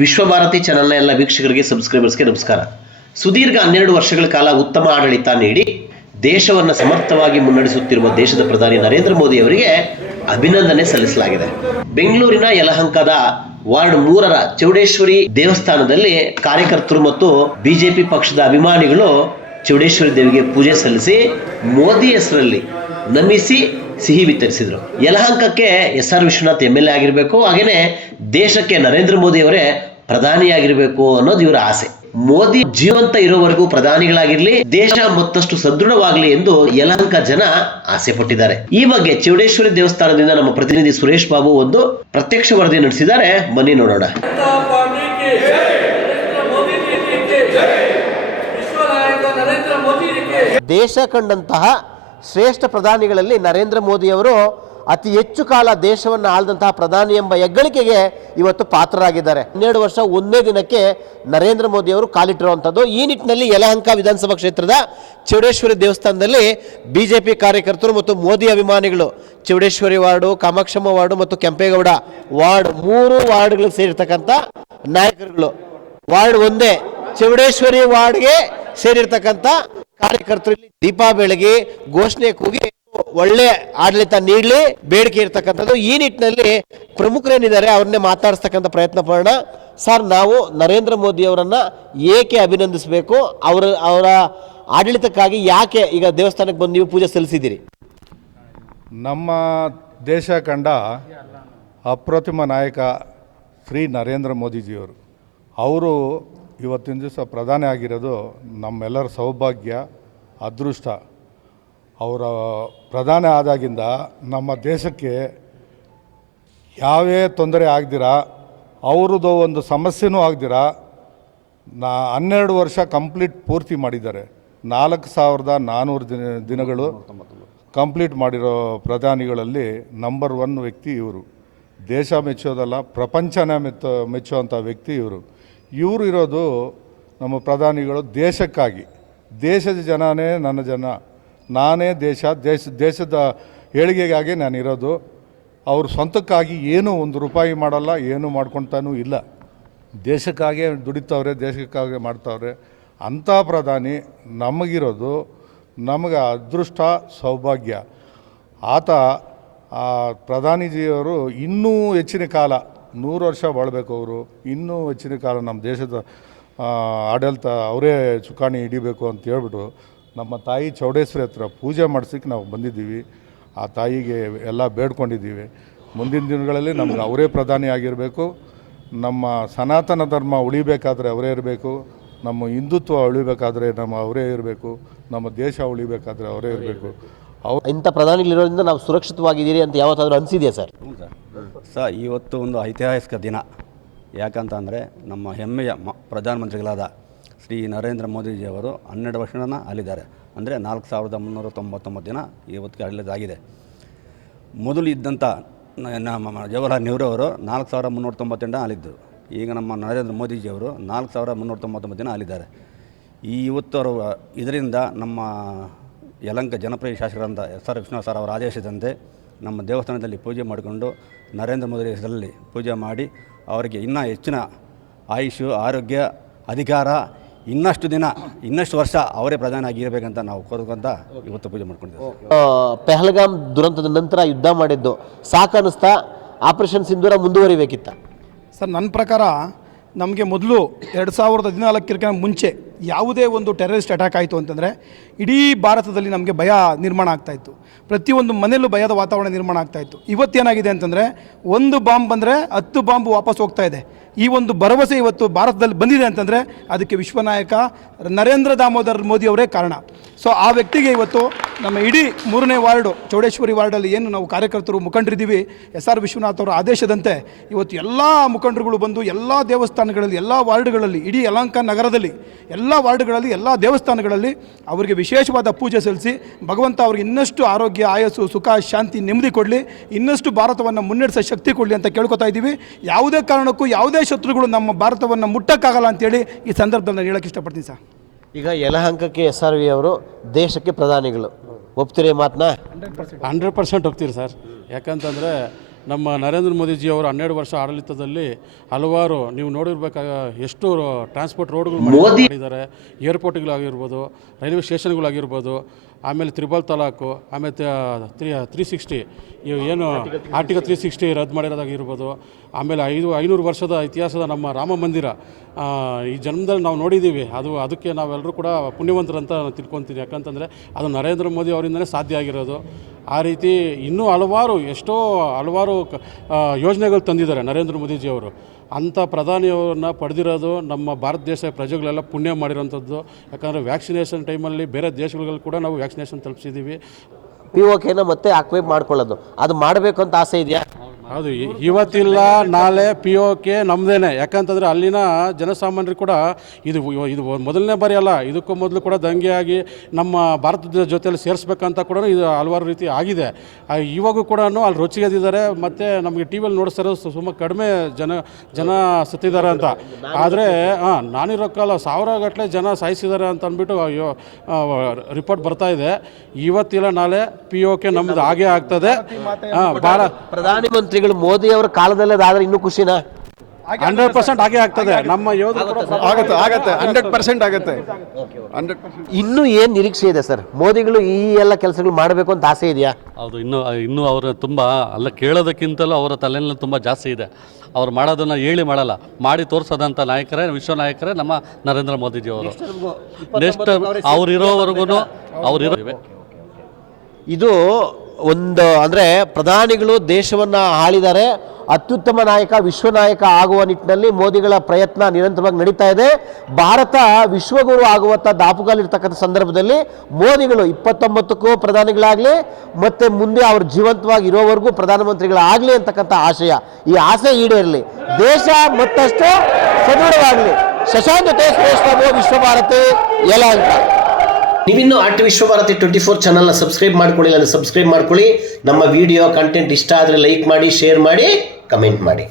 ವಿಶ್ವಭಾರತಿ ಚಾನೆಲ್ನ ಎಲ್ಲ ವೀಕ್ಷಕರಿಗೆ ಸಬ್ಸ್ಕ್ರೈಬರ್ಸ್ಗೆ ನಮಸ್ಕಾರ. ಸುದೀರ್ಘ 12 ವರ್ಷಗಳ ಕಾಲ ಉತ್ತಮ ಆಡಳಿತ ನೀಡಿ ದೇಶವನ್ನು ಸಮರ್ಥವಾಗಿ ಮುನ್ನಡೆಸುತ್ತಿರುವ ದೇಶದ ಪ್ರಧಾನಿ ನರೇಂದ್ರ ಮೋದಿ ಅವರಿಗೆ ಅಭಿನಂದನೆ ಸಲ್ಲಿಸಲಾಗಿದೆ. ಬೆಂಗಳೂರಿನ ಯಲಹಂಕದ ವಾರ್ಡ್ 3ರ ಚೌಡೇಶ್ವರಿ ದೇವಸ್ಥಾನದಲ್ಲಿ ಕಾರ್ಯಕರ್ತರು ಮತ್ತು ಬಿಜೆಪಿ ಪಕ್ಷದ ಅಭಿಮಾನಿಗಳು ಚೌಡೇಶ್ವರಿ ದೇವಿಗೆ ಪೂಜೆ ಸಲ್ಲಿಸಿ ಮೋದಿ ಹೆಸರಲ್ಲಿ ನಮಿಸಿ ಸಿಹಿ ವಿತರಿಸಿದ್ರು. ಯಲಹಂಕಕ್ಕೆ ಎಸ್.ಆರ್. ವಿಶ್ವನಾಥ್ MLA ಆಗಿರಬೇಕು, ಹಾಗೇನೆ ದೇಶಕ್ಕೆ ನರೇಂದ್ರ ಮೋದಿ ಅವರೇ ಪ್ರಧಾನಿಯಾಗಿರ್ಬೇಕು ಅನ್ನೋದು ಇವರ ಆಸೆ. ಮೋದಿ ಜೀವಂತ ಇರೋವರೆಗೂ ಪ್ರಧಾನಿಗಳಾಗಿರ್ಲಿ, ದೇಶ ಮತ್ತಷ್ಟು ಸದೃಢವಾಗಲಿ ಎಂದು ಯಲಹಂಕ ಜನ ಆಸೆ ಪಟ್ಟಿದ್ದಾರೆ. ಈ ಬಗ್ಗೆ ಚೌಡೇಶ್ವರಿ ದೇವಸ್ಥಾನದಿಂದ ನಮ್ಮ ಪ್ರತಿನಿಧಿ ಸುರೇಶ್ ಬಾಬು ಒಂದು ಪ್ರತ್ಯಕ್ಷ ವರದಿ ನಡೆಸಿದ್ದಾರೆ. ಬನ್ನಿ ನೋಡೋಣ. ದೇಶ ಕಂಡಂತಹ ಶ್ರೇಷ್ಠ ಪ್ರಧಾನಿಗಳಲ್ಲಿ ನರೇಂದ್ರ ಮೋದಿಯವರು ಅತಿ ಹೆಚ್ಚು ಕಾಲ ದೇಶವನ್ನು ಆಳಿದಂತಹ ಪ್ರಧಾನಿ ಎಂಬ ಹೆಗ್ಗಳಿಕೆಗೆ ಇವತ್ತು ಪಾತ್ರರಾಗಿದ್ದಾರೆ. 12 ವರ್ಷ ಒಂದೇ ದಿನಕ್ಕೆ ನರೇಂದ್ರ ಮೋದಿಯವರು ಕಾಲಿಟ್ಟಿರುವಂಥದ್ದು. ಈ ನಿಟ್ಟಿನಲ್ಲಿ ಯಲಹಂಕ ವಿಧಾನಸಭಾ ಕ್ಷೇತ್ರದ ಚೌಡೇಶ್ವರಿ ದೇವಸ್ಥಾನದಲ್ಲಿ ಬಿಜೆಪಿ ಕಾರ್ಯಕರ್ತರು ಮತ್ತು ಮೋದಿ ಅಭಿಮಾನಿಗಳು ಚೌಡೇಶ್ವರಿ ವಾರ್ಡು, ಕಾಮಾಕ್ಷಮ್ಮ ವಾರ್ಡು ಮತ್ತು ಕೆಂಪೇಗೌಡ ವಾರ್ಡ್ 3 ವಾರ್ಡ್ಗಳಿಗೆ ಸೇರಿರ್ತಕ್ಕಂಥ ನಾಯಕರುಗಳು, ವಾರ್ಡ್ ಒಂದೇ ಚೌಡೇಶ್ವರಿ ವಾರ್ಡ್ಗೆ ಸೇರಿರ್ತಕ್ಕಂಥ ಕಾರ್ಯಕರ್ತರು ಇಲ್ಲಿ ದೀಪ ಬೆಳಗಿ ಘೋಷಣೆ ಕೂಗಿ ಒಳ್ಳೆ ಆಡಳಿತ ನೀಡಲಿ ಬೇಡಿಕೆ ಇರ್ತಕ್ಕಂಥದ್ದು. ಈ ನಿಟ್ಟಿನಲ್ಲಿ ಪ್ರಮುಖರೇನಿದ್ದಾರೆ ಅವ್ರನ್ನೇ ಮಾತಾಡಿಸ್ತಕ್ಕಂಥ ಪ್ರಯತ್ನ ಮಾಡೋಣ. ಸರ್, ನಾವು ನರೇಂದ್ರ ಮೋದಿ ಅವರನ್ನ ಏಕೆ ಅಭಿನಂದಿಸಬೇಕು? ಅವರ ಆಡಳಿತಕ್ಕಾಗಿ ಯಾಕೆ ಈಗ ದೇವಸ್ಥಾನಕ್ಕೆ ಬಂದು ನೀವು ಪೂಜೆ ಸಲ್ಲಿಸಿದ್ದೀರಿ? ನಮ್ಮ ದೇಶ ಕಂಡ ಅಪ್ರತಿಮ ನಾಯಕ ಶ್ರೀ ನರೇಂದ್ರ ಮೋದಿಜಿಯವರು, ಅವರು ಇವತ್ತಿನ ದಿವಸ ಪ್ರಧಾನಿ ಆಗಿರೋದು ನಮ್ಮೆಲ್ಲರ ಸೌಭಾಗ್ಯ, ಅದೃಷ್ಟ. ಅವರ ಪ್ರಧಾನಿ ಆದಾಗಿಂದ ನಮ್ಮ ದೇಶಕ್ಕೆ ಯಾವೇ ತೊಂದರೆ ಆಗದಿರ, ಅವ್ರದ್ದು ಒಂದು ಸಮಸ್ಯೆನೂ ಆಗದಿರ 12 ವರ್ಷ ಕಂಪ್ಲೀಟ್ ಪೂರ್ತಿ ಮಾಡಿದ್ದಾರೆ. 4400 ದಿನಗಳು ಕಂಪ್ಲೀಟ್ ಮಾಡಿರೋ ಪ್ರಧಾನಿಗಳಲ್ಲಿ ನಂಬರ್ 1 ವ್ಯಕ್ತಿ ಇವರು. ದೇಶ ಮೆಚ್ಚೋದಲ್ಲ, ಪ್ರಪಂಚನೇ ಮೆಚ್ಚುವಂಥ ವ್ಯಕ್ತಿ ಇವರು. ಇವರು ಇರೋದು ನಮ್ಮ ಪ್ರಧಾನಿಗಳು ದೇಶಕ್ಕಾಗಿ. ದೇಶದ ಜನನೇ ನನ್ನ ಜನ, ನಾನೇ ದೇಶದ ಏಳಿಗೆಗಾಗಿ ನಾನಿರೋದು. ಅವರು ಸ್ವಂತಕ್ಕಾಗಿ ಏನೂ 1 ರೂಪಾಯಿ ಮಾಡಲ್ಲ, ಏನೂ ಮಾಡ್ಕೊತಾನೂ ಇಲ್ಲ. ದೇಶಕ್ಕಾಗೇ ದುಡಿತವ್ರೆ, ದೇಶಕ್ಕಾಗೇ ಮಾಡ್ತಾವ್ರೆ. ಅಂಥ ಪ್ರಧಾನಿ ನಮಗಿರೋದು ನಮಗೆ ಅದೃಷ್ಟ, ಸೌಭಾಗ್ಯ. ಆತ ಪ್ರಧಾನಿಜಿಯವರು ಇನ್ನೂ ಹೆಚ್ಚಿನ ಕಾಲ 100 ವರ್ಷ ಬಾಳಬೇಕು. ಅವರು ಇನ್ನೂ ಹೆಚ್ಚಿನ ಕಾಲ ನಮ್ಮ ದೇಶದ ಆಡಳಿತ ಅವರೇ ಚುಕ್ಕಾಣಿ ಹಿಡಿಬೇಕು ಅಂತ ಹೇಳ್ಬಿಟ್ಟು ನಮ್ಮ ತಾಯಿ ಚೌಡೇಶ್ವರಿ ಹತ್ರ ಪೂಜೆ ಮಾಡಿಸೋಕ್ಕೆ ನಾವು ಬಂದಿದ್ದೀವಿ. ಆ ತಾಯಿಗೆ ಎಲ್ಲ ಬೇಡ್ಕೊಂಡಿದ್ದೀವಿ. ಮುಂದಿನ ದಿನಗಳಲ್ಲಿ ನಮ್ಗೆ ಅವರೇ ಪ್ರಧಾನಿ ಆಗಿರಬೇಕು. ನಮ್ಮ ಸನಾತನ ಧರ್ಮ ಉಳಿಬೇಕಾದ್ರೆ ಅವರೇ ಇರಬೇಕು, ನಮ್ಮ ಹಿಂದುತ್ವ ಉಳಿಬೇಕಾದ್ರೆ ಅವರೇ ಇರಬೇಕು, ನಮ್ಮ ದೇಶ ಉಳಿಬೇಕಾದ್ರೆ ಅವರೇ ಇರಬೇಕು. ಇಂಥ ಪ್ರಧಾನಿಗಳಿರೋದ್ರಿಂದ ನಾವು ಸುರಕ್ಷಿತವಾಗಿದ್ದೀರಿ ಅಂತ ಯಾವತ್ತಾದರೂ ಅನಿಸಿದೆಯಾ ಸರ್? ಸರ್, ಇವತ್ತು ಒಂದು ಐತಿಹಾಸಿಕ ದಿನ. ಯಾಕಂತಂದರೆ ನಮ್ಮ ಹೆಮ್ಮೆಯ ಪ್ರಧಾನಮಂತ್ರಿಗಳಾದ ಶ್ರೀ ನರೇಂದ್ರ ಮೋದಿಜಿಯವರು 12 ವರ್ಷನ ಆಳಿದ್ದಾರೆ. ಅಂದರೆ 4399 ದಿನ ಇವತ್ತಿಗೆ ಆಡಳಿತಾಗಿದೆ. ಮೊದಲು ಇದ್ದಂಥ ನಮ್ಮ ಜವಾಹರ್ಲಾಲ್ ನೆಹರು ಅವರು 4398 ಆಳಿದ್ದು. ಈಗ ನಮ್ಮ ನರೇಂದ್ರ ಮೋದಿಜಿಯವರು 4399 ದಿನ ಆಳಿದ್ದಾರೆ. ಇವತ್ತು ಅವರು ಇದರಿಂದ ನಮ್ಮ ಯಲಹಂಕ ಜನಪ್ರಿಯ ಶಾಸಕರಂತ ಎಸ್.ಆರ್. ವಿಶ್ವನಾಥ್ ಸರ್ ಅವರ ಆದೇಶದಂತೆ ನಮ್ಮ ದೇವಸ್ಥಾನದಲ್ಲಿ ಪೂಜೆ ಮಾಡಿಕೊಂಡು ನರೇಂದ್ರ ಮೋದಿ ಹೆಸರಲ್ಲಿ ಪೂಜೆ ಮಾಡಿ ಅವರಿಗೆ ಇನ್ನೂ ಹೆಚ್ಚಿನ ಆಯುಷು, ಆರೋಗ್ಯ, ಅಧಿಕಾರ, ಇನ್ನಷ್ಟು ದಿನ, ಇನ್ನಷ್ಟು ವರ್ಷ ಅವರೇ ಪ್ರಧಾನಿ ಆಗಿರಬೇಕಂತ ನಾವು ಕೋರ್ಕೊಂತ ಇವತ್ತು ಪೂಜೆ ಮಾಡ್ಕೊಂಡಿದ್ದೇವೆ. ಪೆಹಲ್ಗಾಮ್ ದುರಂತದ ನಂತರ ಯುದ್ಧ ಮಾಡಿದ್ದು ಸಾಕನ್ನಿಸ್ತಾ? ಆಪರೇಷನ್ ಸಿಂಧೂರ ಮುಂದುವರಿಬೇಕಿತ್ತ? ಸರ್, ನನ್ನ ಪ್ರಕಾರ ನಮಗೆ ಮೊದಲು 2014 ಮುಂಚೆ ಯಾವುದೇ ಒಂದು ಟೆರರಿಸ್ಟ್ ಅಟ್ಯಾಕ್ ಆಯಿತು ಅಂತಂದರೆ ಇಡೀ ಭಾರತದಲ್ಲಿ ನಮಗೆ ಭಯ ನಿರ್ಮಾಣ ಆಗ್ತಾಯಿತ್ತು. ಪ್ರತಿಯೊಂದು ಮನೆಯಲ್ಲೂ ಭಯದ ವಾತಾವರಣ ನಿರ್ಮಾಣ ಆಗ್ತಾಯಿತ್ತು. ಇವತ್ತೇನಾಗಿದೆ ಅಂತಂದರೆ 1 ಬಾಂಬ್ ಬಂದರೆ 10 ಬಾಂಬ್ ವಾಪಸ್ ಹೋಗ್ತಾ ಇದೆ. ಈ ಒಂದು ಭರವಸೆ ಇವತ್ತು ಭಾರತದಲ್ಲಿ ಬಂದಿದೆ ಅಂತಂದರೆ ಅದಕ್ಕೆ ವಿಶ್ವನಾಯಕ ನರೇಂದ್ರ ದಾಮೋದರ್ ಮೋದಿ ಅವರೇ ಕಾರಣ. ಸೊ ಆ ವ್ಯಕ್ತಿಗೆ ಇವತ್ತು ನಮ್ಮ ಇಡೀ 3ನೇ ವಾರ್ಡು ಚೌಡೇಶ್ವರಿ ವಾರ್ಡಲ್ಲಿ ಏನು ನಾವು ಕಾರ್ಯಕರ್ತರು ಮುಖಂಡರಿದ್ದೀವಿ, ಎಸ್.ಆರ್. ವಿಶ್ವನಾಥ್ ಅವರ ಆದೇಶದಂತೆ ಇವತ್ತು ಎಲ್ಲ ಮುಖಂಡರುಗಳು ಬಂದು ಎಲ್ಲ ದೇವಸ್ಥಾನಗಳಲ್ಲಿ, ಎಲ್ಲ ವಾರ್ಡ್ಗಳಲ್ಲಿ, ಇಡೀ ಯಲಹಂಕ ನಗರದಲ್ಲಿ ಎಲ್ಲ ವಾರ್ಡ್ಗಳಲ್ಲಿ, ಎಲ್ಲ ದೇವಸ್ಥಾನಗಳಲ್ಲಿ ಅವರಿಗೆ ವಿಶೇಷವಾದ ಪೂಜೆ ಸಲ್ಲಿಸಿ ಭಗವಂತ ಅವ್ರಿಗೆ ಇನ್ನಷ್ಟು ಆರೋಗ್ಯ, ಆಯಸ್ಸು, ಸುಖ, ಶಾಂತಿ, ನೆಮ್ಮದಿ ಕೊಡಲಿ, ಇನ್ನಷ್ಟು ಭಾರತವನ್ನು ಮುನ್ನಡೆಸೋ ಶಕ್ತಿ ಕೊಡಲಿ ಅಂತ ಕೇಳ್ಕೊತಾ ಇದ್ದೀವಿ. ಯಾವುದೇ ಕಾರಣಕ್ಕೂ ಯಾವುದೇ ಶತ್ರುಗಳು ನಮ್ಮ ಭಾರತವನ್ನು ಮುಟ್ಟಕ್ಕಾಗಲ್ಲ ಅಂತೇಳಿ ಈ ಸಂದರ್ಭದಲ್ಲಿ ನಾನು ಹೇಳಕ್ಕೆ ಇಷ್ಟಪಡ್ತೀನಿ ಸರ್. ಈಗ ಯಲಹಂಕಕ್ಕೆ ಎಸ್.ಆರ್. ವಿ ಅವರು ದೇಶಕ್ಕೆ ಪ್ರಧಾನಿಗಳು, ಒಪ್ತೀರಿ ಮಾತನ್ನ? 100% ಒಪ್ತೀರಿ ಸರ್. ಯಾಕಂತಂದರೆ ನಮ್ಮ ನರೇಂದ್ರ ಮೋದಿಜಿಯವರು 12 ವರ್ಷ ಆಡಳಿತದಲ್ಲಿ ಹಲವಾರು ನೀವು ನೋಡಿರ್ಬೇಕಾಗ ಎಷ್ಟು ಟ್ರಾನ್ಸ್ಪೋರ್ಟ್ ರೋಡ್ಗಳು ಮಾಡಿದ್ದಾರೆ, ಏರ್ಪೋರ್ಟ್ಗಳಾಗಿರ್ಬೋದು, ರೈಲ್ವೆ ಸ್ಟೇಷನ್ಗಳಾಗಿರ್ಬೋದು, ಆಮೇಲೆ ತ್ರಿಬಲ್ ತಲಾಕು, ಆಮೇಲೆ 360 ಏನು ಆರ್ಟಿಕಲ್ 360 ರದ್ದು ಮಾಡಿರೋದಾಗಿರ್ಬೋದು, ಆಮೇಲೆ 500 ವರ್ಷದ ಇತಿಹಾಸದ ನಮ್ಮ ರಾಮ ಮಂದಿರ ಈ ಜನ್ಮದಲ್ಲಿ ನಾವು ನೋಡಿದ್ದೀವಿ. ಅದಕ್ಕೆ ನಾವೆಲ್ಲರೂ ಕೂಡ ಪುಣ್ಯವಂತರಂತ ನಾನು ತಿಳ್ಕೊತೀನಿ. ಯಾಕಂತಂದರೆ ಅದು ನರೇಂದ್ರ ಮೋದಿ ಅವರಿಂದಲೇ ಸಾಧ್ಯ ಆಗಿರೋದು. ಆ ರೀತಿ ಇನ್ನೂ ಹಲವಾರು ಯೋಜನೆಗಳು ತಂದಿದ್ದಾರೆ ನರೇಂದ್ರ ಮೋದಿಜಿಯವರು. ಅಂಥ ಪ್ರಧಾನಿಯವ್ರನ್ನ ಪಡೆದಿರೋದು ನಮ್ಮ ಭಾರತ ದೇಶ ಪ್ರಜೆಗಳೆಲ್ಲ ಪುಣ್ಯ ಮಾಡಿರೋಂಥದ್ದು. ಯಾಕಂದರೆ ವ್ಯಾಕ್ಸಿನೇಷನ್ ಟೈಮಲ್ಲಿ ಬೇರೆ ದೇಶಗಳಲ್ಲಿ ಕೂಡ ನಾವು ವ್ಯಾಕ್ಸಿನೇಷನ್ ತಲುಪಿಸಿದ್ದೀವಿ. POKನ ಮತ್ತೆ ಆಕ್ಟಿವೇಟ್ ಮಾಡ್ಕೊಳ್ಳೋದು, ಅದು ಮಾಡಬೇಕು ಅಂತ ಆಸೆ ಇದೆಯಾ? ಹೌದು, ಇವತ್ತಿಲ್ಲ ನಾಳೆ POK ನಮ್ಮದೇನೆ. ಯಾಕಂತಂದರೆ ಅಲ್ಲಿನ ಜನಸಾಮಾನ್ಯರು ಕೂಡ ಇದು ಮೊದಲನೇ ಬಾರಿ ಅಲ್ಲ, ಇದಕ್ಕೂ ಮೊದಲು ಕೂಡ ದಂಗೆಯಾಗಿ ನಮ್ಮ ಭಾರತದ ಜೊತೆಯಲ್ಲಿ ಸೇರಿಸ್ಬೇಕಂತ ಕೂಡ ಇದು ಹಲವಾರು ರೀತಿ ಆಗಿದೆ. ಇವಾಗೂ ಕೂಡ ಅಲ್ಲಿ ರೊಚ್ಚಿಗೆದಿದ್ದಾರೆ. ಮತ್ತು ನಮಗೆ ಟಿ ವಿಯಲ್ಲಿ ನೋಡಿಸ್ತಾರೆ ಸುಮಾರು ಕಡಿಮೆ ಜನ ಸತ್ತಿದ್ದಾರೆ ಅಂತ. ಆದರೆ ನಾನಿರೋ ಕಾಲ 1000 ಗಟ್ಟಲೆ ಜನ ಸಾಯಿಸಿದ್ದಾರೆ ಅಂತ ಅಂದ್ಬಿಟ್ಟು ರಿಪೋರ್ಟ್ ಬರ್ತಾ ಇದೆ. ಇವತ್ತಿಲ್ಲ ನಾಳೆ POK ನಮ್ಮದು ಆಗೇ ಆಗ್ತದೆ. ಭಾಳ ಪ್ರಧಾನಮಂತ್ರಿಗಳು ಮೋದಿ ಅವರ ಕಾಲದಲ್ಲೇ ಅದಾದ್ರೆ ಇನ್ನೂ ಖುಷಿನಾ? 100% ಆಗೇ ಆಗ್ತದೆ. ನಮ್ಮ ಯೋಧರು ಆಗತ್ತೆ 100% ಆಗುತ್ತೆ. 100%. ಇನ್ನೂ ಏನು ನಿರೀಕ್ಷೆ ಇದೆ ಸರ್? ಮೋದಿಗಳು ಈ ಎಲ್ಲ ಕೆಲಸಗಳು ಮಾಡಬೇಕು ಅಂತ ಆಸೆ ಇದೆಯಾ? ಹೌದು, ಇನ್ನೂ ಅವರು ತುಂಬ ಅಲ್ಲ, ಕೇಳೋದಕ್ಕಿಂತಲೂ ಅವರ ತಲೆಯಲ್ಲಿ ತುಂಬ ಜಾಸ್ತಿ ಇದೆ. ಅವ್ರು ಮಾಡೋದನ್ನು ಹೇಳಿ ಮಾಡಲ್ಲ, ಮಾಡಿ ತೋರಿಸೋದಂಥ ನಾಯಕರೇ, ವಿಶ್ವ ನಾಯಕರೇ ನಮ್ಮ ನರೇಂದ್ರ ಮೋದಿಜಿಯವರು. ನೆಕ್ಸ್ಟ್ ಅವರಿರೋವರೆಗೂ ಇದು ಒಂದು ಅಂದರೆ ಪ್ರಧಾನಿಗಳು ದೇಶವನ್ನು ಆಳಿದ್ದಾರೆ, ಅತ್ಯುತ್ತಮ ನಾಯಕ, ವಿಶ್ವ ನಾಯಕ ಆಗುವ ನಿಟ್ಟಿನಲ್ಲಿ ಮೋದಿಗಳ ಪ್ರಯತ್ನ ನಿರಂತರವಾಗಿ ನಡೀತಾ ಇದೆ. ಭಾರತ ವಿಶ್ವಗುರು ಆಗುವಂಥ ದಾಪುಗಾಲಿರ್ತಕ್ಕಂಥ ಸಂದರ್ಭದಲ್ಲಿ ಮೋದಿಗಳು 29ಕ್ಕೂ ಪ್ರಧಾನಿಗಳಾಗಲಿ ಮತ್ತು ಮುಂದೆ ಅವರು ಜೀವಂತವಾಗಿ ಇರೋವರೆಗೂ ಪ್ರಧಾನಮಂತ್ರಿಗಳಾಗಲಿ ಅಂತಕ್ಕಂಥ ಆಶಯ, ಈ ಆಸೆ ಈಡೇರಲಿ, ದೇಶ ಮತ್ತಷ್ಟು ಸದೃಢವಾಗಲಿ. ಶಶಾಂಕ್ ಜೊತೆ ಸುರೇಶ್ ಬಾಬು, ವಿಶ್ವಭಾರತಿ ಯಲಹಂಕ. ನೀವಿನ್ನೂ ಆರ್ಟ್ ವಿಶ್ವಭಾರತಿ 24 ಚಾನಲ್ನ ಸಬ್ಸ್ಕ್ರೈಬ್ ಮಾಡ್ಕೊಳ್ಳಿಲ್ಲ ಅಂದರೆ ಸಬ್ಸ್ಕ್ರೈಬ್ ಮಾಡ್ಕೊಳ್ಳಿ. ನಮ್ಮ ವಿಡಿಯೋ ಕಂಟೆಂಟ್ ಇಷ್ಟ ಆದರೆ ಲೈಕ್ ಮಾಡಿ, ಶೇರ್ ಮಾಡಿ, ಕಮೆಂಟ್ ಮಾಡಿ.